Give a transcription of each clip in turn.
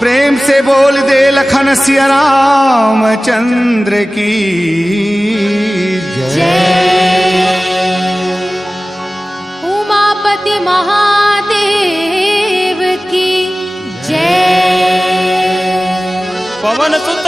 प्रेम से बोल दे लखन सिया रामचंद्र की जय। उमापति महादेव की जय। पवन सुत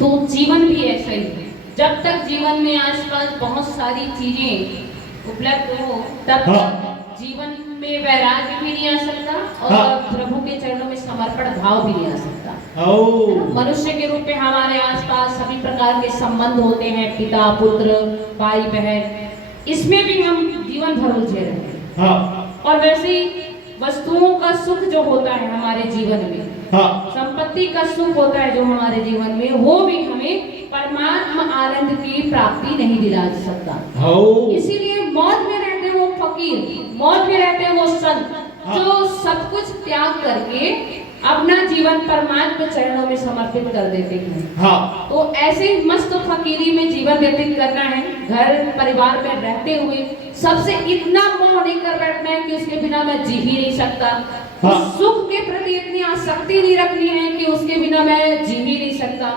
तो जीवन भी ऐसा ही है। जब तक जीवन में आसपास बहुत सारी चीजें उपलब्ध हो तब तक जीवन में वैराग्य भी नहीं आ सकता और प्रभु के चरणों में समर्पण भाव भी नहीं आ सकता। मनुष्य के रूप में हमारे आसपास सभी प्रकार के संबंध होते हैं, पिता पुत्र भाई बहन, इसमें भी हम जीवन भर उलझे रहते हैं। और वैसे ही वस्तुओं का सुख जो होता है हमारे जीवन में, संपत्ति का सुख होता है जो हमारे जीवन में, वो भी हमें परमात्मा आनंद की प्राप्ति नहीं दिला सकता। इसीलिए मौत में रहते वो फकीर, मौत में रहते वो संत जो सब कुछ त्याग करके अपना जीवन परमात्मा चरणों में समर्पित कर देते हैं। तो ऐसे मस्त फकीरी में जीवन व्यतीत करना है। घर परिवार में रहते हुए सबसे इतना मोह नहीं कर बैठना है कि उसके बिना मैं जी ही नहीं सकता। सुख के प्रति इतनी आसक्ति नहीं रखनी है कि उसके बिना मैं जी ही नहीं सकता।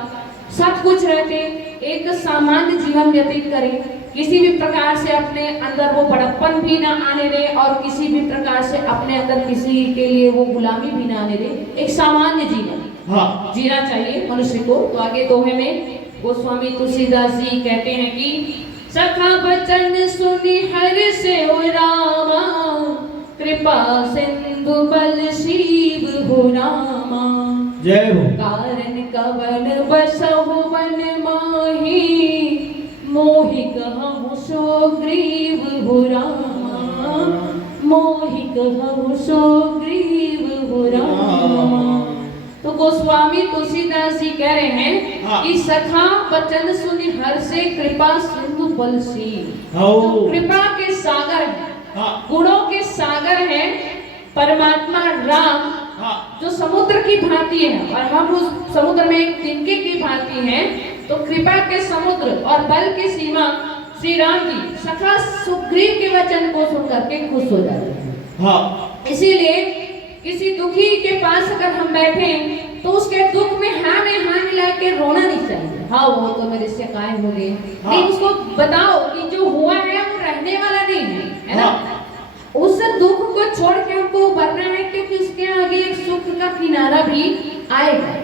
सब कुछ रहते एक सामान्य जीवन व्यतीत करें, किसी भी प्रकार से अपने अंदर वो बड़प्पन भी ना आने दे और किसी भी प्रकार से अपने अंदर किसी के लिए वो गुलामी भी ना आने दे। एक सामान्य जीवन जीना चाहिए मनुष्य को। तो आगे दोहे में गोस्वामी तुलसीदास जी कहते हैं कि सखा बचन सुनि हर से ओ रामा, कृपा सिंधु बल शिव हो रामा। जय हो। कारण कवन बसहु वन माही, मोहि कहु सो ग्रीव हो रामा, मोहि कहु सो ग्रीव हो रामा। तो गोस्वामी तुलसीदास जी कह रहे हैं कि सखा बचन सुनि हर से, कृपा सिंधु बल शिव। जो कृपा के सागर हैं, गुणों के सागर हैं परमात्मा राम, जो समुद्र की भांति है और हम उस समुद्र में एक तिनके की भांति हैं। तो कृपा के समुद्र और बल की सीमा श्री राम जी सखा सुग्रीव के वचन को सुनकर के खुश हो जाते हैं। इसीलिए किसी दुखी के पास अगर हम बैठे तो उसके दुख में हाँ में हाँ मिला के रोना नहीं चाहिए। हाँ वो तो मेरे से कायम हो गए, नहीं उसको बताओ कि जो हुआ है वो रहने वाला नहीं है ना। उस दुख को छोड़ के हमको उभरना है, क्योंकि उसके आगे एक सुख का किनारा भी आएगा।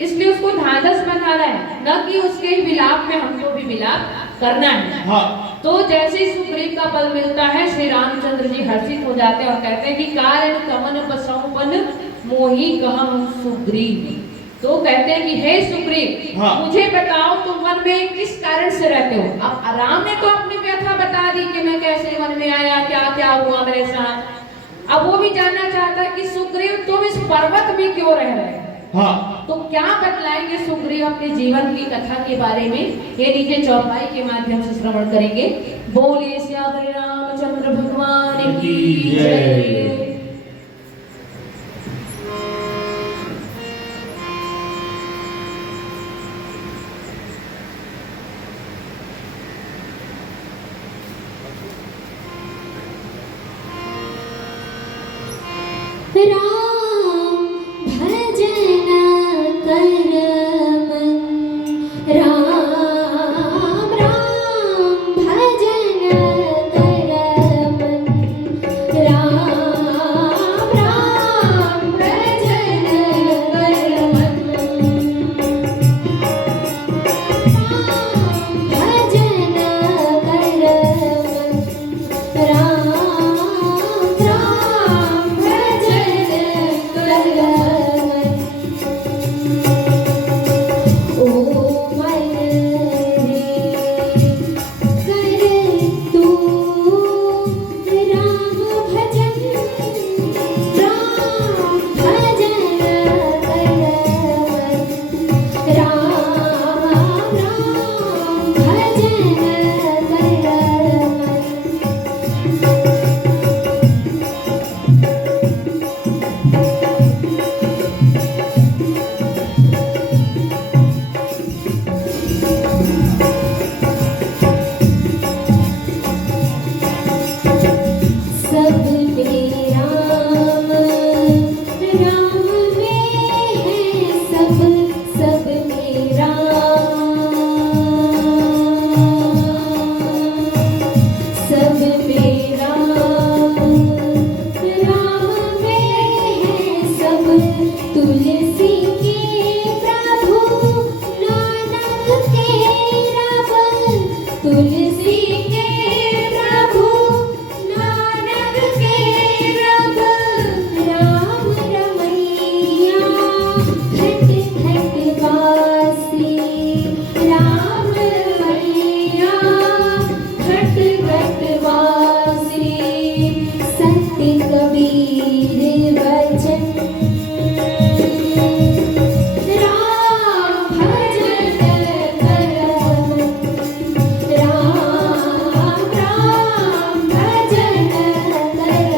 इसलिए उसको ढांढस बनाना है, न कि उसके विलाप में हमको भी विलाप करना है। तो जैसे ही सुग्रीव का बल मिलता है, श्री रामचंद्र जी हर्षित हो जाते हैं और कहते हैं कि कारण कमन बसहु बन, मोहि कहु सुग्रीव। तो कहते हैं कि हे सुग्रीव, हाँ। मुझे बताओ तुम वन में किस कारण से रहते हो। अब राम ने तो अपनी व्यथा बता दी कि मैं कैसे वन में आया, क्या क्या हुआ मेरे साथ। अब वो भी जानना चाहता है कि सुग्रीव तुम इस पर्वत में क्यों रह रहे हो। हाँ। तो क्या बतलाएंगे सुग्रीव अपने जीवन की कथा के बारे में, ये नीचे चौपाई के माध्यम से श्रवण करेंगे। बोले श्याम रामचंद्र भगवान की जय। राम भजन कर मन, राम राम भजन कर मन, राम राम भजन कर मन, राम भजन कर मन, राम राम भजन कर मन। ओ मन रे कर तू राम भजन, राम भजन कर मन, राम राम भजन कर मन। सब में राम, राम में है सब, सब में राम, सब में राम, राम में है सब। तुलसी के प्रभु नानक के रब, तुलसी के प्रभु नानक के रब। राम रमैया घट घट वासी, राम रमैया घट घट वासी। सत्य कबीर वचन, राम भजन कर मन, राम राम भजन कर मन,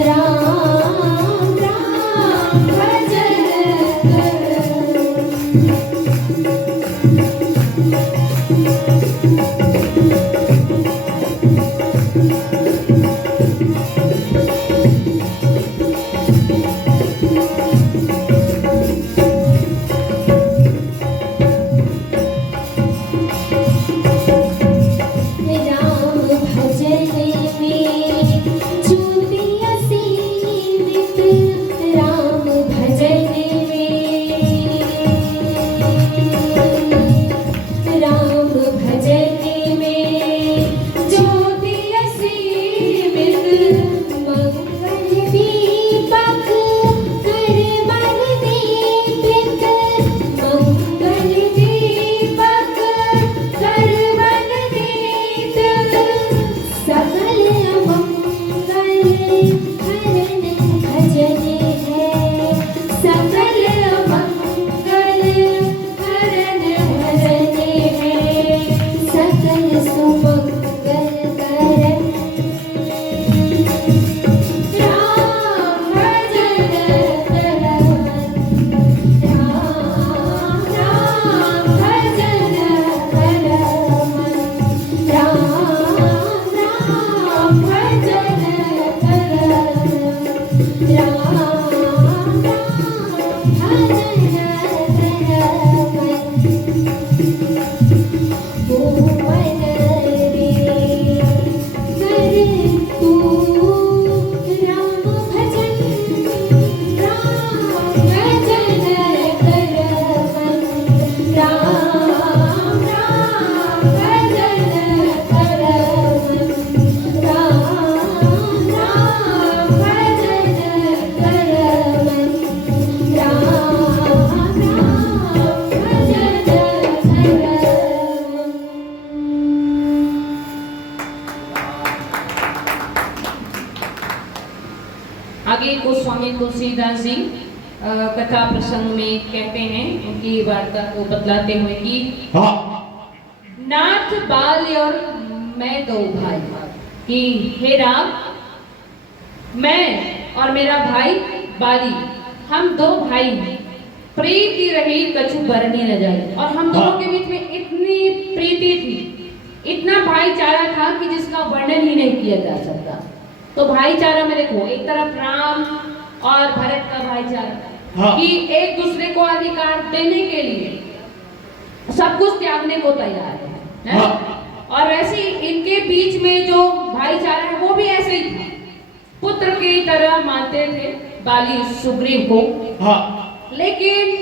राम राम भजन कर मन। राम भजन में ज्योति असीमित, राम भजन में, राम भजन में ज्योति असीमित। मंगल दीपक कर मन दीपित, मंगल दीपक कर मन दीपित। सकल मंगल हरण भजन है, सकल मंगल हरण भजन है। सकल सुमंगल करन, राम भजन कर मन, राम राम भजन कर मन, राम राम भजन कर मन, राम राम भजन कर मन। ओ मन रे कर तू राम भजन, राम भजन कर मन, राम राम भजन कर मन, राम राम भजन आगे को स्वामी तुलसीदास जी कथा प्रसंग में कहते हैं, उनकी वार्ता को बतलाते हुए कि हाँ नाथ बाल और मैं दो भाई, कि हे राम, मैं और मेरा भाई बाली, हम दो भाई हैं। प्रीति रही कछु बरनी न जाए। और हम दोनों के बीच में इतनी प्रीति थी, इतना भाईचारा था कि जिसका वर्णन ही नहीं किया जा सकता। तो भाईचारा में देखो, एक तरफ राम और भरत का भाईचारा, हाँ। कि एक दूसरे को अधिकार देने के लिए सब कुछ त्यागने को तैयार है? हाँ। और वैसे ही इनके बीच में जो भाईचारा है वो भी ऐसे ही था, पुत्र की तरह मानते थे बाली सुग्रीव को। हाँ। लेकिन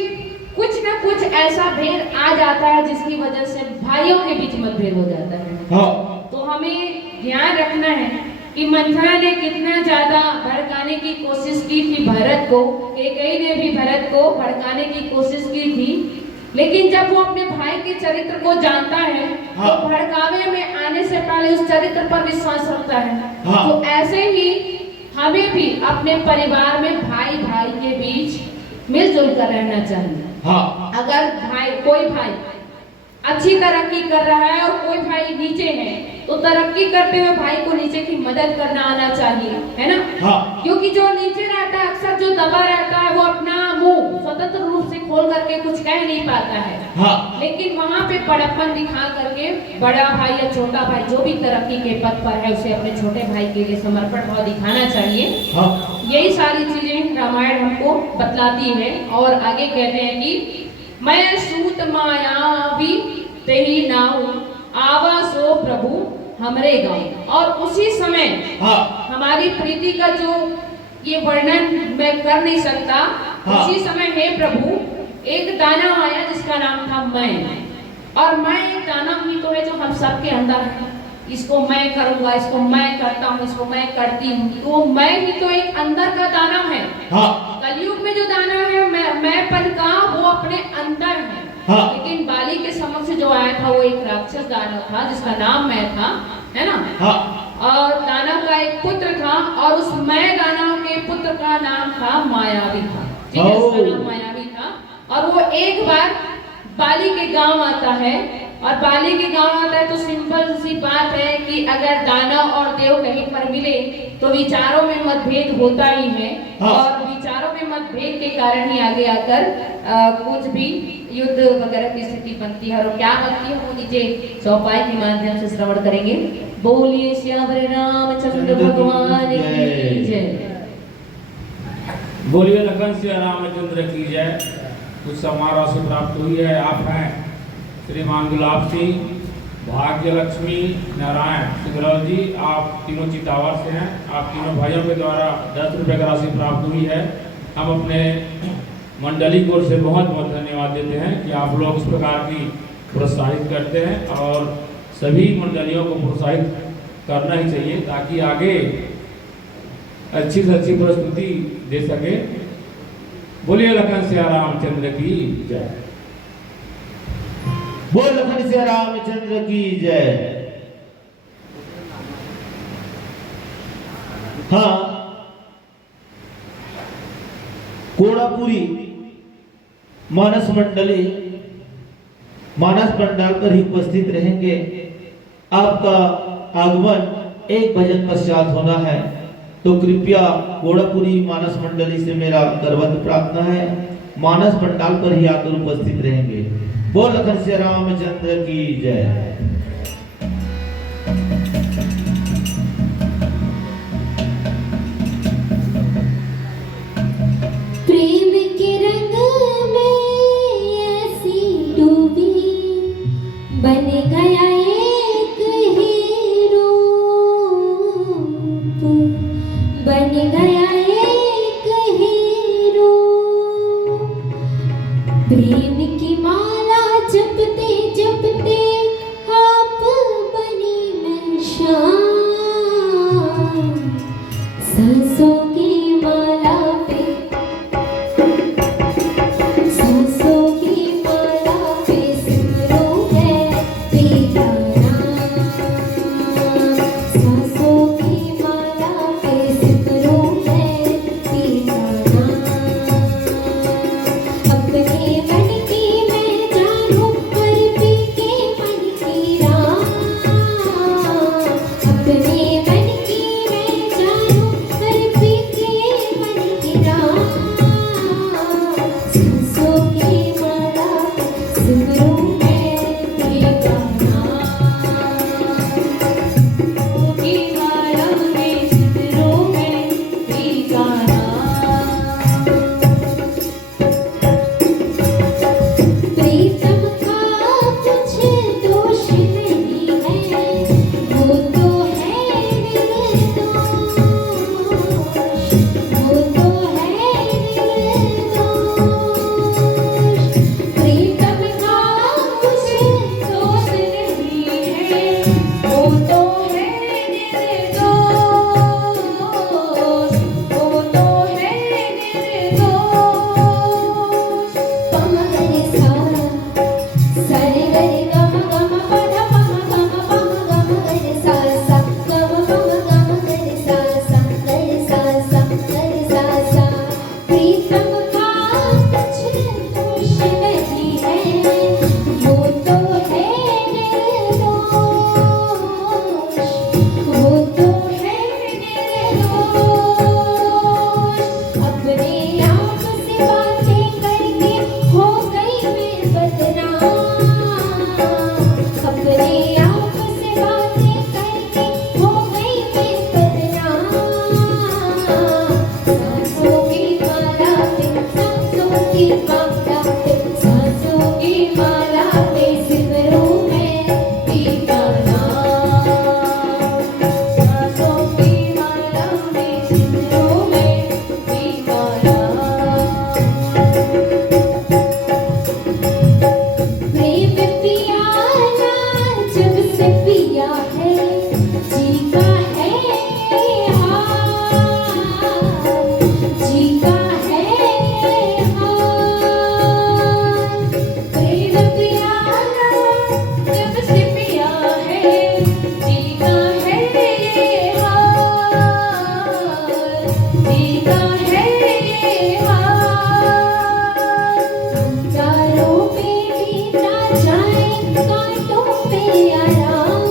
कुछ न कुछ ऐसा भेद आ जाता है जिसकी वजह से भाइयों के बीच मतभेद हो जाता है। हाँ। तो हमें ध्यान रखना है कि मंथरा ने कितना ज्यादा भड़काने की कोशिश की थी भरत को, कैकेयी ने भी भरत को भड़काने की कोशिश की थी, लेकिन जब वो अपने भाई के चरित्र को जानता है, हाँ। तो भड़कावे में आने से पहले उस चरित्र पर विश्वास रखता है। हाँ। तो ऐसे ही हमें भी अपने परिवार में भाई भाई के बीच मिलजुल कर रहना चाहिए। हाँ। अगर कोई भाई अच्छी तरक्की कर रहा है और कोई भाई नीचे है, तो तरक्की करते हुए भाई को नीचे की मदद करना आना चाहिए, है ना? हाँ। क्योंकि जो नीचे रहता है, अक्सर जो दबा रहता है, वो अपना मुंह स्वतंत्र रूप से खोल करके कुछ कह नहीं पाता है। हाँ। लेकिन वहाँ पे बड़प्पन दिखा करके बड़ा भाई या छोटा भाई जो भी तरक्की के पद पर है, उसे अपने छोटे भाई के लिए समर्पण भाव दिखाना चाहिए। हाँ। यही सारी चीजें रामायण हमको बतलाती है। और आगे कहते हैं कि मैं सूत मायावी तेहि नाउ, आवा सो प्रभु हमरे गाँव। और उसी समय हाँ। हमारी प्रीति का जो ये वर्णन मैं कर नहीं सकता, हाँ। उसी समय हे प्रभु एक दाना आया जिसका नाम था मैं। और मैं एक दाना ही तो है जो हम सबके अंदर है। इसको मैं करूंगा, इसको मैं करता हूँ, इसको मैं करती हूँ, तो मैं ही तो एक अंदर का दाना है। हाँ। कलयुग में जो दाना है मैं पद का, वो अपने अंदर है। हाँ। लेकिन बाली के समक्ष जो आया था वो एक राक्षस दानव था जिसका नाम मैं था, है ना? हाँ। और दानव का एक पुत्र था, और उस मैं दानव के पुत्र का नाम था मायावी था। ठीक है, उसका नाम मायावी था। और वो एक बार बाली के गांव आता है, और बाली के गांव आता है तो सिंपल सी बात है कि अगर दानव और देव कहीं पर मिले तो विचारों में मतभेद होता ही है। हाँ। और विचारों में मतभेद के कारण ही आगे आकर कुछ भी युद्ध वगैरह की स्थिति बनती है। और क्या बनती है वो नीचे चौपाई के माध्यम से श्रवण करेंगे। बोलिए श्यावरे रामचंद्र भगवान की जय। बोलिए लखन से रामचंद्र की जय। कुछ समारोह से प्राप्त हुई है। आप हैं श्रीमान गुलाब सिंह, भाग्य लक्ष्मी, नारायण सिंगरौल जी। आप तीनों चितावर से हैं। आप तीनों भाइयों के द्वारा 10 रुपये की राशि प्राप्त हुई है। हम अपने मंडली को ओर से बहुत बहुत धन्यवाद देते हैं कि आप लोग इस प्रकार की प्रोत्साहित करते हैं, और सभी मंडलियों को प्रोत्साहित करना ही चाहिए ताकि आगे अच्छी से अच्छी प्रस्तुति दे सके। बोलिए लखन सिया रामचंद्र की जय। बोल लखन सिया रामचंद्र की जय। हाँ, कोड़ापुरी मानस मंडली मानस पंडाल पर ही उपस्थित रहेंगे। आपका आगमन एक भजन पश्चात होना है, तो कृपया कोड़ापुरी मानस मंडली से मेरा करवत प्रार्थना है, मानस पंडाल पर ही आकर उपस्थित रहेंगे। बोल लखन सिया रामचंद्र की जय। प्रेम के रंग में ऐसी डूबी, बन गया एक ही रूप, बन गया एक ही रूप। प्रेम की माला जपते जपते आप बनी मैं शाम, सांसों की माला पे, सांसों की माला पे सिमरो है तेरा नाम, सांसों की माला पे सिमरो है जीता है ये हाल, अंगारों पे बीता जाए कांटों पे आराम,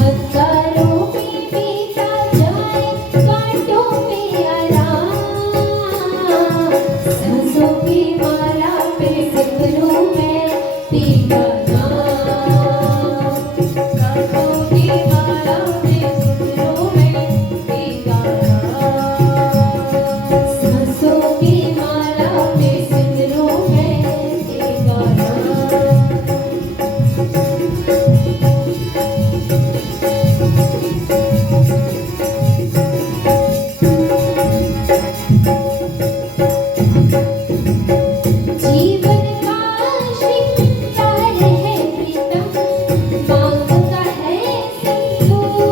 अंगारों पे बीता जाए कांटों पे आराम, सांसों की माला पे सिमरूं मैं तेरा नाम, सांसों की माला पे सिमरूं मैं तेरा नाम, सांसों की माला पे सिमरूं मैं तेरा नाम। जीवन का श्रृंगार है प्रीतम, मांगता है सिंदूर,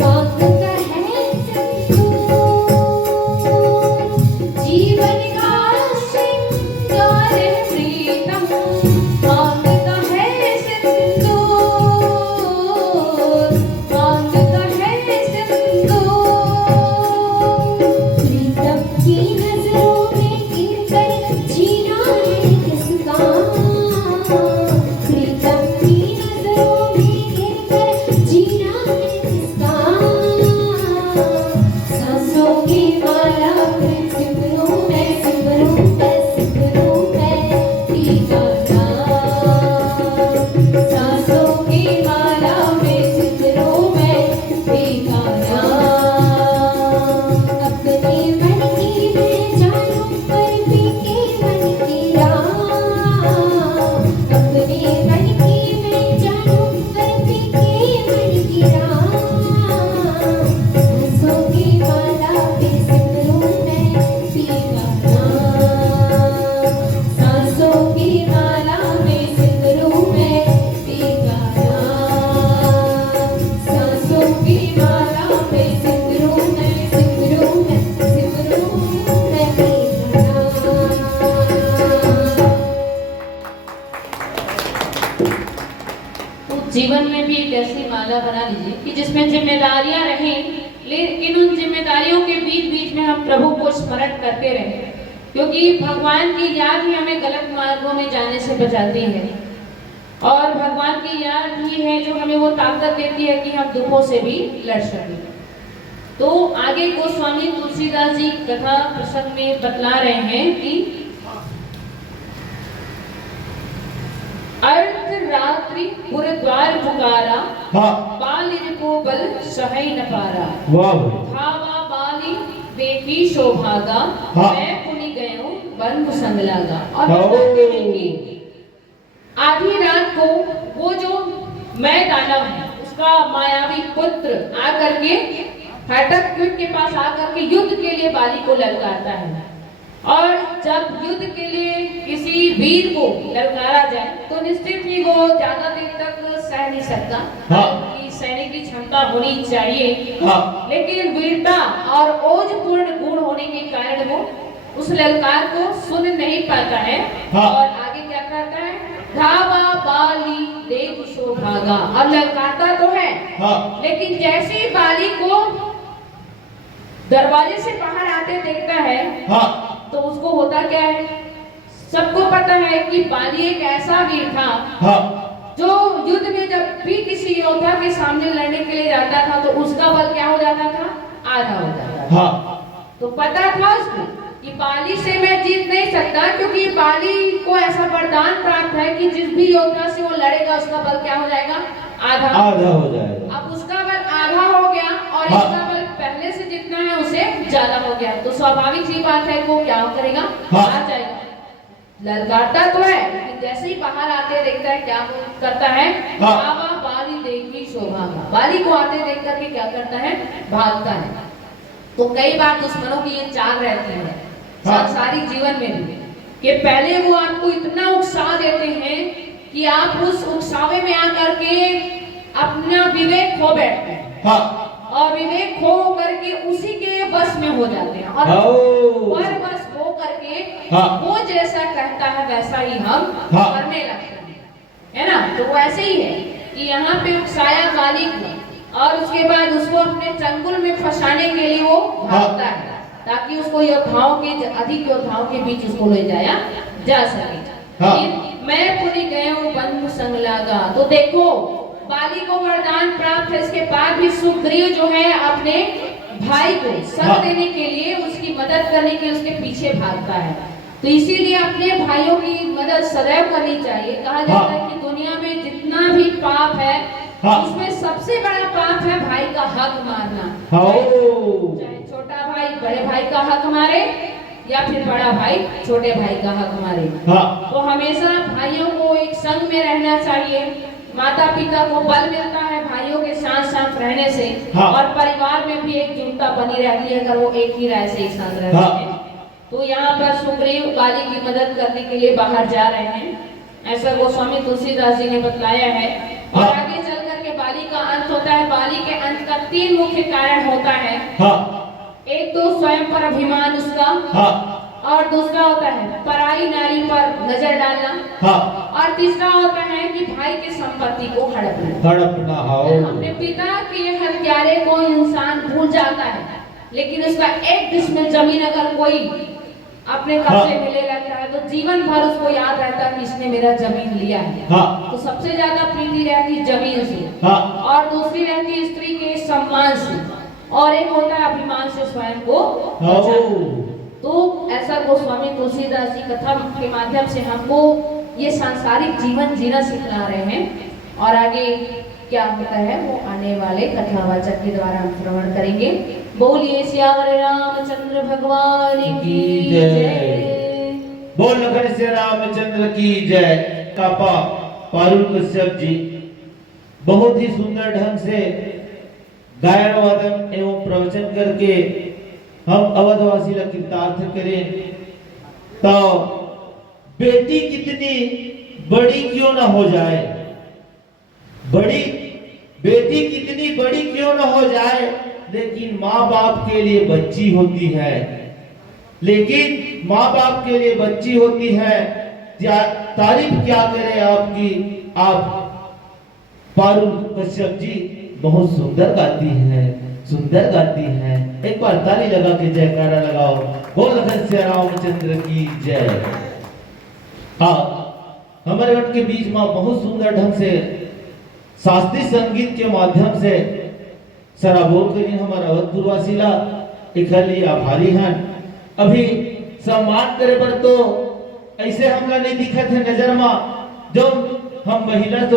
मांगता है सिंदूर। जीवन का श्रृंगार है प्रीतम, मांगता है सिंदूर, मांगता है सिंदूर। प्रीतम की नजरों में गिरकर जीना है किसका, प्रीतम की नजरों में गिरकर जीना है किसका, सांसों की माला पे सिमरूं मैं तेरा नाम, सांसों की माला पे सिमरूं मैं तेरा नाम। अपने मन की मैं जानूं पर बीते मन की राह, अपने मन की मैं जानूं पर बीते मन की राह, सांसों की माला पे सिमरूं मैं तेरा नाम, सांसों की माला पे सिमरूं मैं तेरा नाम, सांसों की माला पे सिमरूं मैं तेरा नाम। तो जीवन में भी एक ऐसी माला बना लीजिए कि जिसमें जिम्मेदारियां रहें, लेकिन उन जिम्मेदारियों के बीच बीच में हम प्रभु को स्मरण करते रहें, क्योंकि भगवान की याद ही हमें गलत मार्गों में जाने से बचाती है, और भगवान की याद ही है जो हमें वो ताकत देती है कि हम दुखों से भी लड़ सकें। तो आगे गोस्वामी तुलसीदास जी कथा प्रसंग में बतला रहे हैं कि अर्ध रात्रि गुरुद्वार पुकारा, हाँ बालिर को बल सहै न पारा, वाह भाई, भावा बाली देखी शोभागा, हाँ। मैं पुनि गयो बंधु संग लागा। और हाँ। बताते हैं कि आधी रात को वो जो मैं दानव है उसका मायावी पुत्र आकर के हटक के पास आकर के युद्ध के लिए बाली को ललकारता है, और जब युद्ध के लिए किसी वीर को ललकारा जाए तो निश्चित ही वो ज्यादा देर तक सह नहीं सकता, हाँ। कि सैनिक की क्षमता होनी चाहिए, हाँ। लेकिन वीरता और ओजपूर्ण गुण होने के कारण वो उस ललकार को सुन नहीं पाता है, हाँ। और आगे क्या करता है, धावा बाली देव शोभागा, और ललकारता तो है, हाँ। लेकिन जैसे ही बाली को दरवाजे से बाहर आते देखता है, हाँ तो उसको होता क्या है, सबको पता है कि बाली एक ऐसा वीर था हाँ जो युद्ध में जब भी किसी योद्धा के सामने लड़ने के लिए जाता था तो उसका बल क्या हो जाता था, आधा हो जाता था। हाँ तो पता था उसको कि बाली से मैं जीत नहीं सकता, क्योंकि बाली को ऐसा वरदान प्राप्त है कि जिस भी योद्धा से वो लड़ेगा उसका बल क्या हो जाएगा, आधा हो जाएगा। अब उसका बल आधा हो गया और हाँ। इसका बल पहले से जितना है उसे ज्यादा हो गया, तो स्वाभाविक सी बात है कि वो क्या करेगा, हाँ। हार जाएगा। ललकारता तो है, लेकिन जैसे ही बाहर आते देखता है क्या करता है, हाँ। बाबा बाली देखी शोभा, बाली को आते देख करके क्या करता है, भागता है। तो कई बार दुश्मनों की ये चाल रहती है सांसारिक जीवन में भी, कि पहले वो आपको इतना उत्साह देते हैं कि आप उस उत्साह में आकर के अपना विवेक खो बैठते हैं, हाँ और विवेक खो करके उसी के बस में हो जाते हैं, और बस हो करके हाँ। वो जैसा कहता है वैसा ही हम हाँ। करने लगते हैं, है ना। तो वैसे ही है कि यहाँ पे उकसाया बाली को, और उसके बाद उसको अपने चंगुल में फंसाने के लिए वो भागता है, ताकि उसको योद्धाओं के अधिक योद्धाओं के बीच उसको ले जाया जा सके। हाँ। मैं पुरी गयो बंधु संग लागा। तो देखो बाली को वरदान प्राप्त है, इसके बाद भी सुग्रीव जो है अपने भाई को संग हाँ। देने के लिए, उसकी मदद करने के लिए उसके पीछे भागता है। तो इसीलिए अपने भाइयों की मदद सदैव करनी चाहिए। कहा जाता है कि दुनिया में जितना भी पाप है, हाँ। उसमें सबसे बड़ा पाप है भाई का हक मारना। हाँ। चाहे छोटा भाई बड़े भाई का हक मारे या फिर बड़ा भाई छोटे भाई का हक मारे। हाँ। तो हमेशा भाइयों को एक संग में रहना चाहिए। माता पिता को बल मिलता है भाइयों के साथ साथ रहने से। हाँ। और परिवार में भी एकजुटता बनी रहती है अगर वो एक ही राय से एक साथ रहते हाँ। हैं। तो यहाँ पर सुग्रीव बाली की मदद करने के लिए बाहर जा रहे हैं, ऐसा गोस्वामी तुलसीदास जी ने बतलाया है। और हाँ। आगे चल करके बाली का अंत होता है। बाली के अंत का 3 मुख्य कारण होता है। हाँ। एक तो स्वयं पर अभिमान उसका, हाँ। और दूसरा होता है पराई नारी पर नजर डालना, हाँ। और तीसरा होता है कि भाई की संपत्ति को हड़पना। हड़पना। हाँ। अपने पिता के हत्यारे को इंसान भूल जाता है, लेकिन उसका 1 डिसमिल जमीन अगर कोई अपने कब्जे में ले लेता है तो जीवन भर उसको याद रहता है कि इसने मेरा जमीन लिया है। हाँ। तो सबसे ज्यादा प्रीति रहती जमीन से, हाँ। और दूसरी रहती स्त्री के सम्मान से, और एक होता है अभिमान से स्वयं को बचाना। तो ऐसा गोस्वामी तुलसीदास जी कथा के माध्यम से हमको ये सांसारिक जीवन जीना सिखला रहे हैं। और आगे क्या होता है वो आने वाले कथावाचक के द्वारा हम श्रवण करेंगे। बोलिए सियावर रामचंद्र भगवान की जय। बोल लखन से रामचंद्र की जय। कापा पारुल कश्यप जी बहुत ही सुंदर ढंग से गायन वादन एवं प्रवचन करके हम अवधवासी कृतार्थ करें। तो बेटी कितनी बड़ी क्यों ना हो जाए, बड़ी बेटी कितनी बड़ी क्यों ना हो जाए, लेकिन माँ बाप के लिए बच्ची होती है। लेकिन माँ बाप के लिए बच्ची होती है। तारीफ क्या करें आपकी। आप पारुल कश्यप जी बहुत सुंदर गाती हैं, सुंदर गाती हैं। एक बार ताली लगा के जयकारा लगाओ। बोल लखन से रामचंद्र की जय। हाँ, हमारे मन के बीच में बहुत सुंदर ढंग से शास्त्रीय संगीत के माध्यम से सराबोर करी हमारा अवधपुरवासीला इखली आभारी हैं। अभी सम्मान करे पर तो ऐसे हमला नहीं दिखत है नजर में, जो हम महिला तो